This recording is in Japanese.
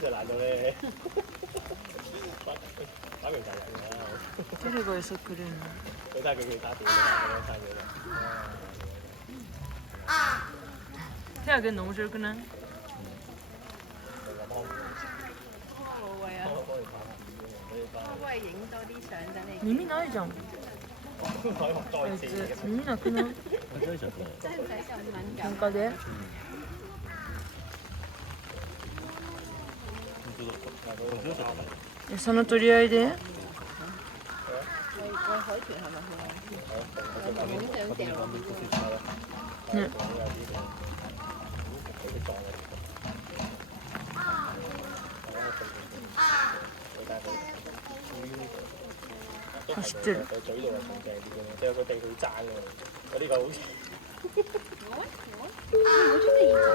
隻難到咧，擺明就人㗎。誰が餌くれるの？你睇下佢幾打電話咁樣睇手あげるの面白くない？冇謂啊，可唔可以影多啲相等你？耳ないじゃん。佢。可以學あい再次つ耳なくない？追上佢。真係唔使咁敏感。なんかで？餌の取り合いで？喂海豚係咪好？影相掉落去。ね。走ってる。佢嘴度係仲正啲嘅，即係個地佢爭嘅，嗰啲個好似。我出嚟耳仔